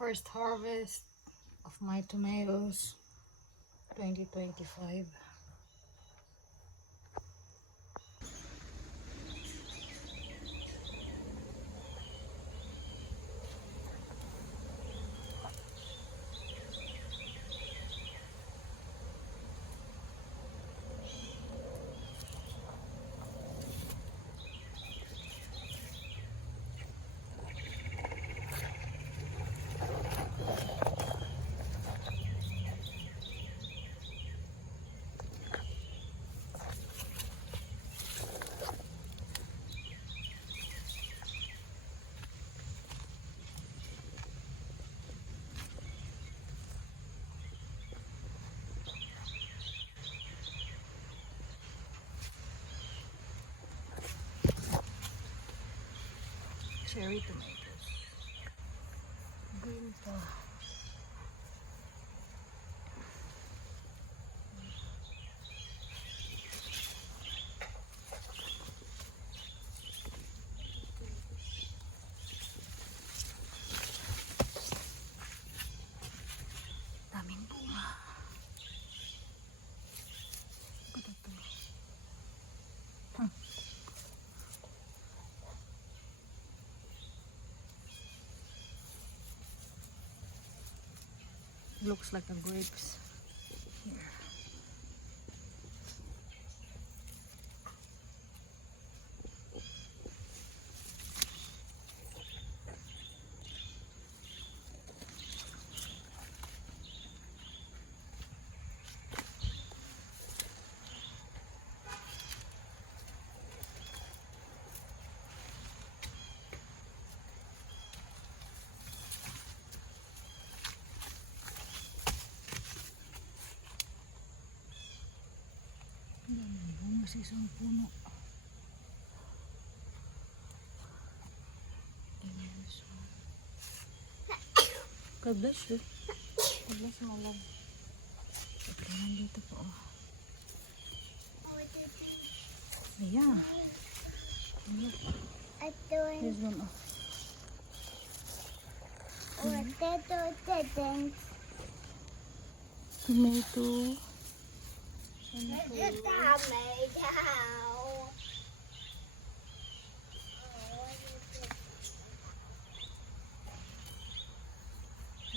first harvest of my tomatoes 2025. Cherry tomatoes. Green pa. Daming bunga. Ito to. Looks like a grapes here. Bunga sa isang puno. God bless you. God bless my love. Okay, nandito po. Ayan. This one. Tomato.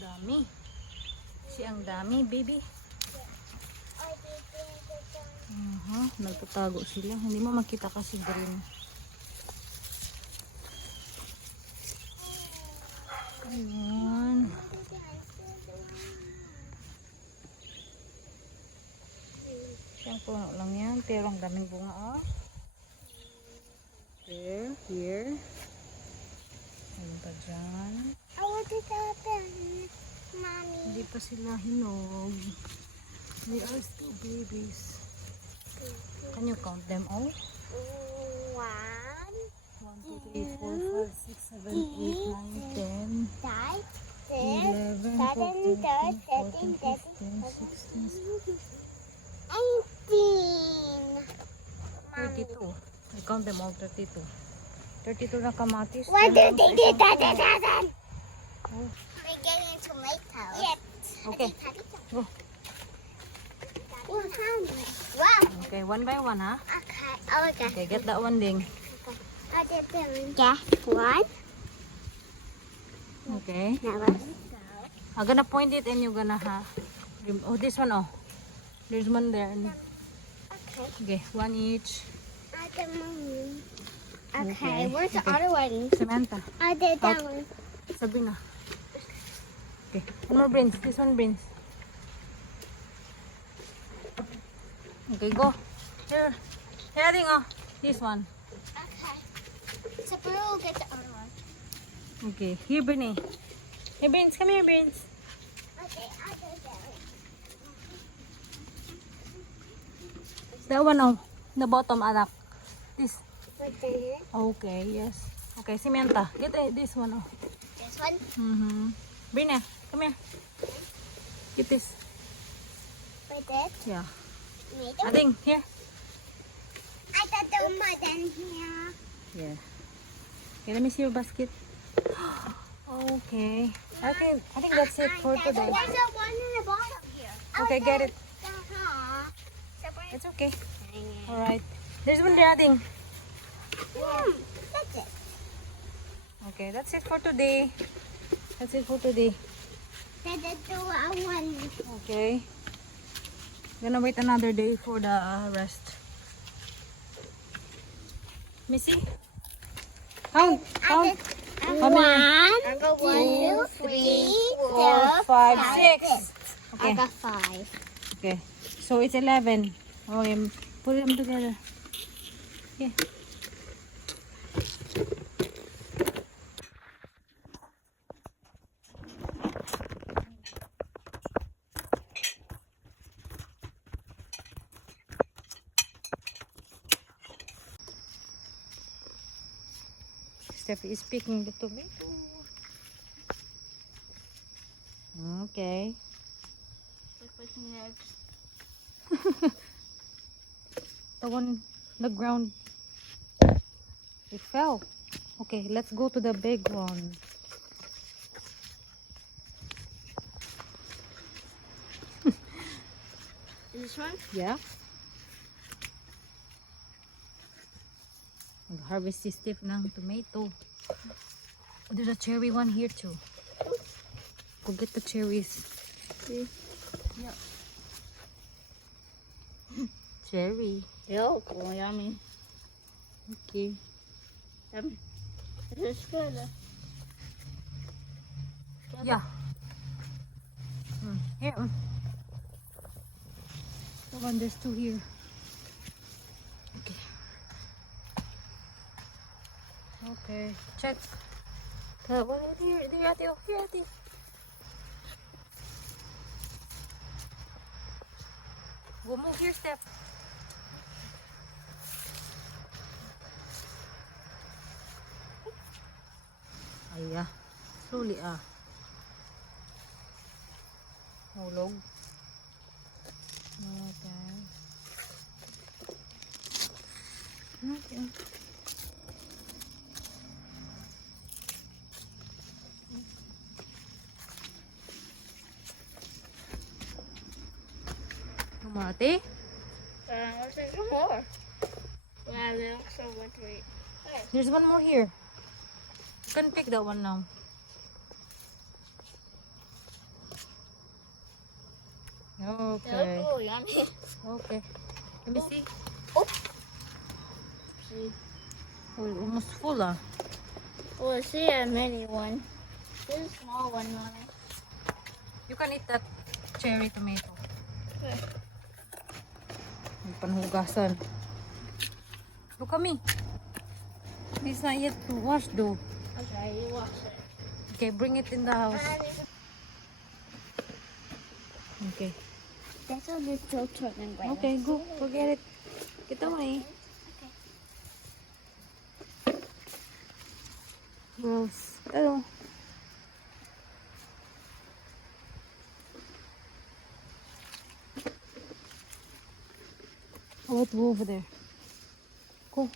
Dami. Ang dami, baby. Nagtatago sila. Hindi mo makita kasi green. Ayan. Siyang puno lang yan. Pero ang daming bunga, oh. Here. Ayun pa dyan. I want to open, Mommy. Hindi pa sila hinog. They are still babies. Can you count them all? 1, 1, 2, 3, 4, 5, 6, 7, 8, 9, 10, 5, 6, 11, 7, 14, 15, 16, 17, 18. 32. I count them all, 32. 32 na kamatis. 1, 2, 3, 4, 5, 6, 7. Oh. We're getting tomatoes. Yes. Okay, go. Wow. Okay, one by one, ha? Okay. Oh, okay. Okay, get that one ding. I did them. Yeah. 1. Okay. Now let's go. I'm gonna point it and you're gonna oh, this one, oh. There's one there. Okay. Okay, one each. I did mine. Okay. Okay. Where's the Okay. other one? Samantha. I did that Up. one. Sabrina. Okay, one more brains. This one brains. Okay, go. Here. Heading, oh. This one. Okay. So we'll get the other one. Okay, here, Brittany. Hey, Brains, come here, Brains. Okay. I did that one. That one, oh. The bottom, anak. This. What's in here? Okay, yes. Okay, Samantha. Get this one, oh. This one? Brina, come here. Get this. With it? Yeah. Made I it? think, here. I got the one in here. Yeah. Okay, let me see your basket. Okay. I think that's it for today. There's a one in the bottom here. Okay, get it. It's okay. Alright. There's one there, Ading. That's it. Okay, that's it for today. That's it for today. There's a one. Okay. Gonna wait another day for the rest. Missy? Count. Count. How many? I got 1, 2, 3, 4, 5, 6. Okay. I got 5. Okay. So it's 11. Okay. Put them together. Okay. Steffi is picking the tomato. Okay. The one, the ground, it fell. Okay, let's go to the big one. This one? Yeah. Mag-harvest si Steph ng tomato. Oh, there's a cherry one here too. Go get the cherries. Yeah. Cherry. Yo, oh, yummy. Okay. Yummy. This is good. Yeah. Here. Come on, there's two here. Okay. Okay. Check. What here? Here, Ate. Here, Ate. Go move here, Steph. Ay, slowly, Hulog. Okay. Okay. Ate? There's more. Yeah, there's so much weight. There's one more here. You can pick that one now. Okay. Oh, yummy. Okay. Let me see. Oh. See. Oh, almost full, Oh, I see a mini one. This is a small one, Mommy. You can eat that cherry tomato. Okay. May panhugasan. Look at me. It's not yet washed though. Okay, you wash it. Okay, bring it in the house. Okay. That's all the children and grandma. Okay, go. Forget it. Get away. Girls. Hello. Oh, let's go over there. Go.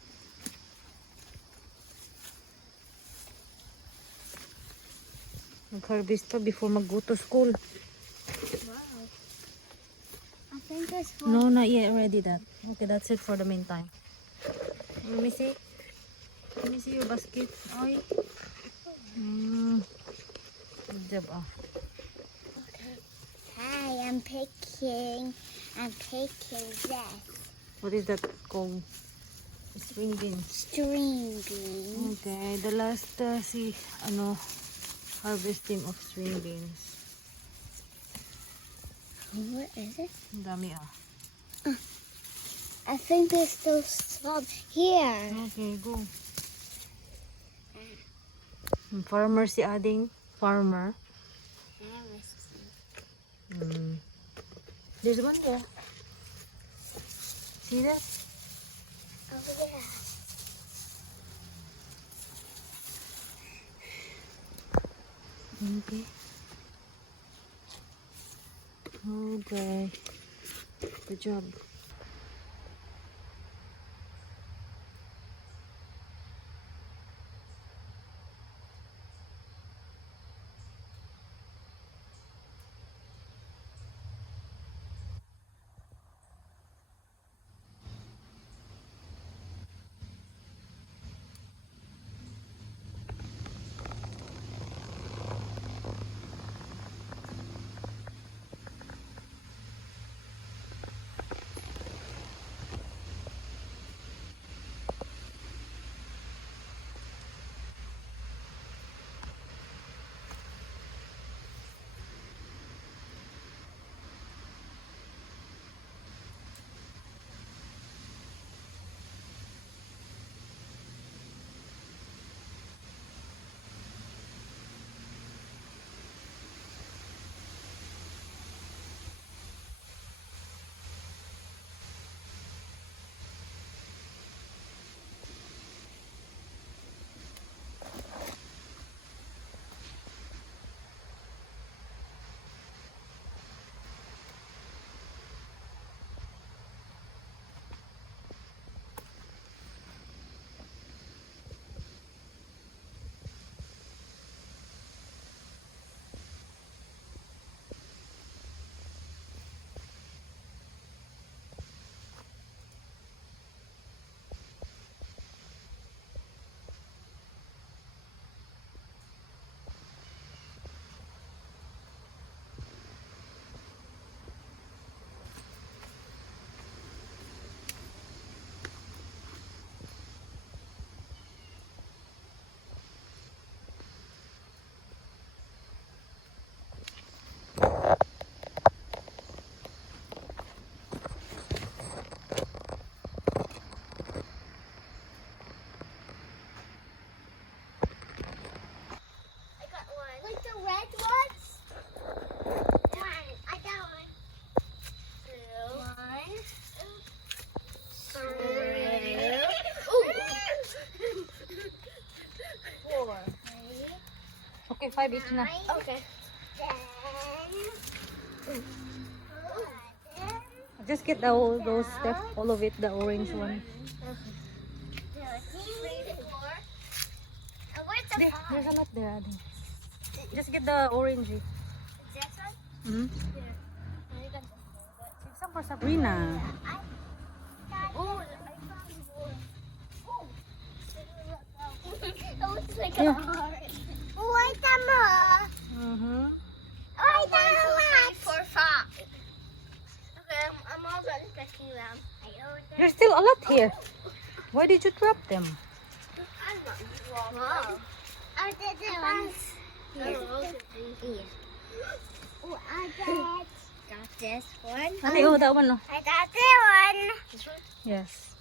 Mag-harvest pa before mag-go to school. Wow. I think it's for... No, not yet. Already that. Okay, that's it for the meantime. Let me see. Let me see your basket. Ay. Good job, Hi, I'm picking that. What is that called? String beans. String beans. Okay, the last harvesting of string beans. What is it? Ang dami I think there's still some here. Okay, go. Farmer si Ading. Farmer. There's one there. See that? Oh, yeah. Okay. Okay. Good job. 5 each na. Okay. Just get those stuff, all of it, the orange one. There, there's a lot there, Adi. Just get the orange. Hmm? Save some for Sabrina. Oh, I found one. Oh. It looks like Yeah. a heart. Wait a minute. Mm-hmm. Wait a minute. 4, 5. Okay, I'm all done picking them. There's still a lot here. Why did you drop them? I'm not wrong. I did it once. Here. Oh, I got this one. Adi, oh, that one, no. I got this one. This one? Yes.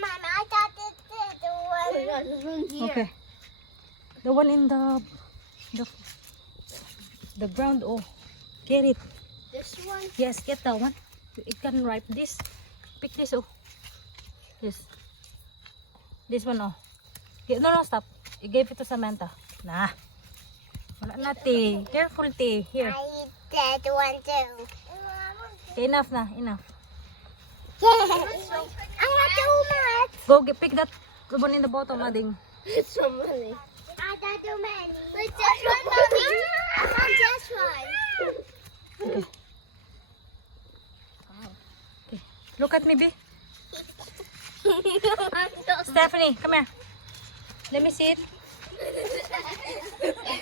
Mama, I got this one. Oh my God, this one's here. Okay. The one in the ground. Oh, get it. This one? Yes, get that one. It can ripe this. Pick this. Oh, this one. Oh, no, stop. You gave it to Samantha. Nah. Wala na, T. Careful, T. Here. I eat that one too. Okay, enough na. Enough. I got too much. Go pick that the one in the bottom, Ading. It's so many. I got too many. Wait, just one, mommy. I want just one. Okay. Okay. Look at me, B. Stephanie, come here. Let me see it.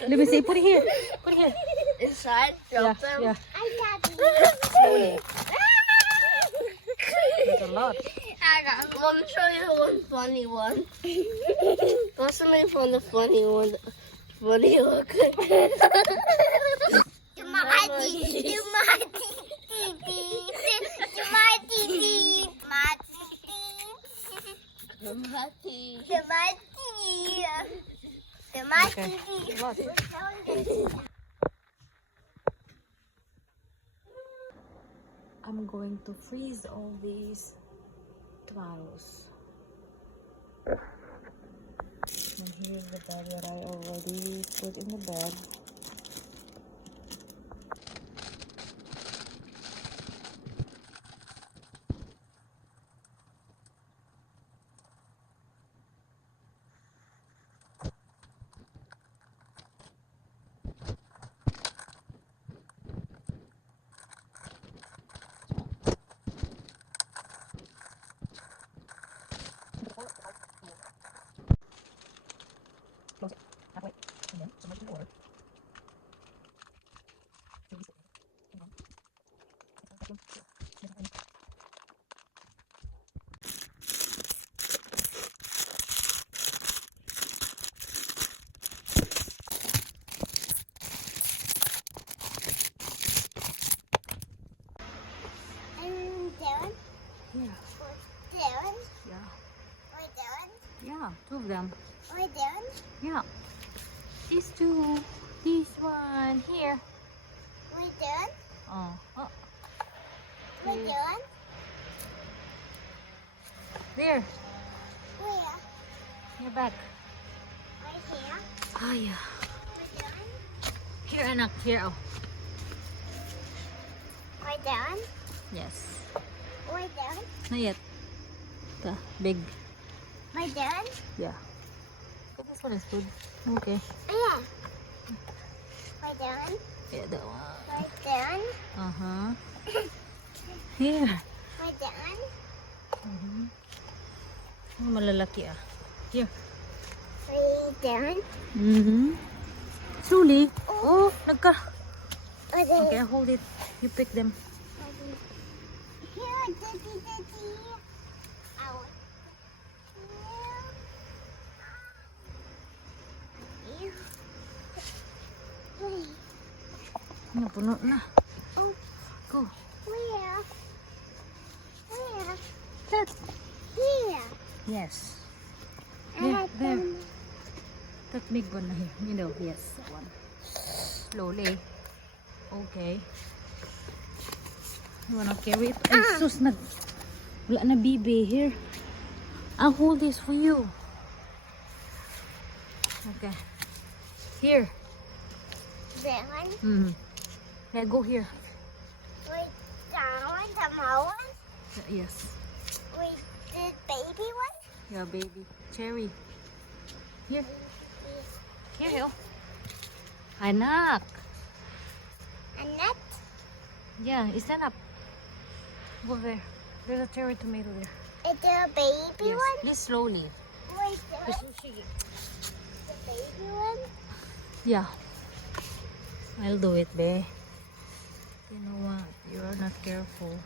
Let me see. Put it here. Put it here. Inside? Yeah, Drop them? yeah. I got it. There's a lot. Let me show you one funny one. What's somebody from the funny one? Funny look. Okay. Lot. I'm going to freeze all these clouds. And here's the bag that I already put in the bag. Close it. Halfway. And then submerge it in water. Release it. And then yeah. Yeah, two of them. Yeah. These two. This one here. Oh. There. You're back. Oh yeah. Here, anak. Here. Oh. Yes. Not yet. The big. Yeah. Okay, this one is good. Okay. Yeah, that one. Uh-huh. Here. Oh, malalaki ah. Here. Slowly. Oh, nagka. Okay, hold it. You pick them. Napuno na. Go. That. Yes. There, there. That big one here. You know, yes, that one. Slowly. Okay. You wanna carry it? Ay, sus, wala na bibi. Here. I'll hold this for you. Okay. Here. that one? Mm. Yeah, go here. Wait, that one, the small one? Yes. Wait, the baby one? Yeah, baby. Cherry. Here. Here, Hill. Anak. And that? Yeah, stand up. Go there. There's a cherry tomato there. Is there a baby Yes. one? Please slowly. Wait, the baby one? Yeah. I'll do it, babe. You know what? You are not careful.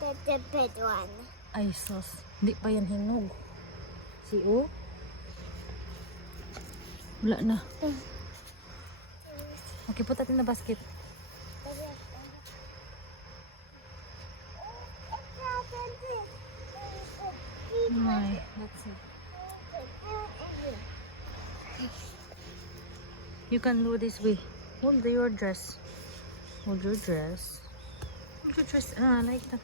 The big one. Ay, sus. Hindi pa yan hinog. See, oh? Wala na. Okay, put that in the basket. My, that's it. You can do this way. Hold your dress. Hold your dress. Hold your dress. Ah, like that.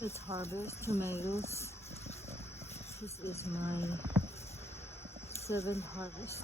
Let's harvest tomatoes. This is my 7th harvest.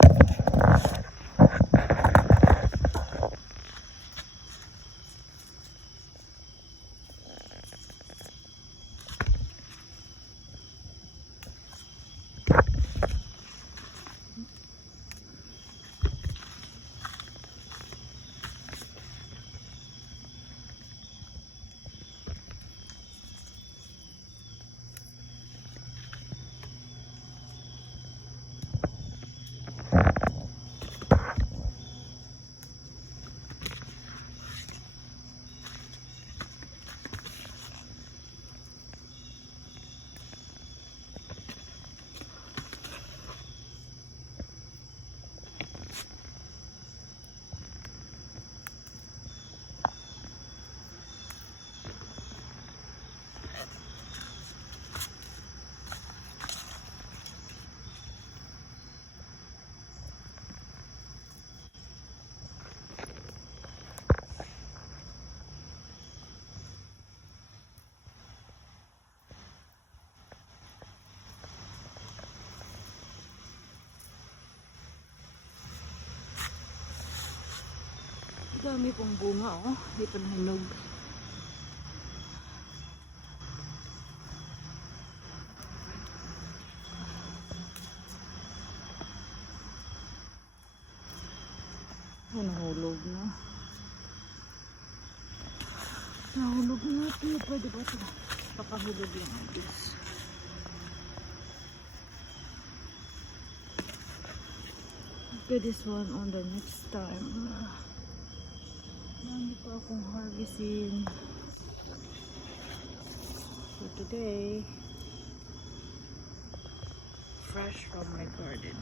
Dami pong bunga, oh. Hindi pa nahinog. Oh, nahulog na. Nahulog na ito. Pwede ba ito? Pakahulog lang ang bis. Okay, this one on the next time. Dami pa akong harvesting for today. Fresh from my garden.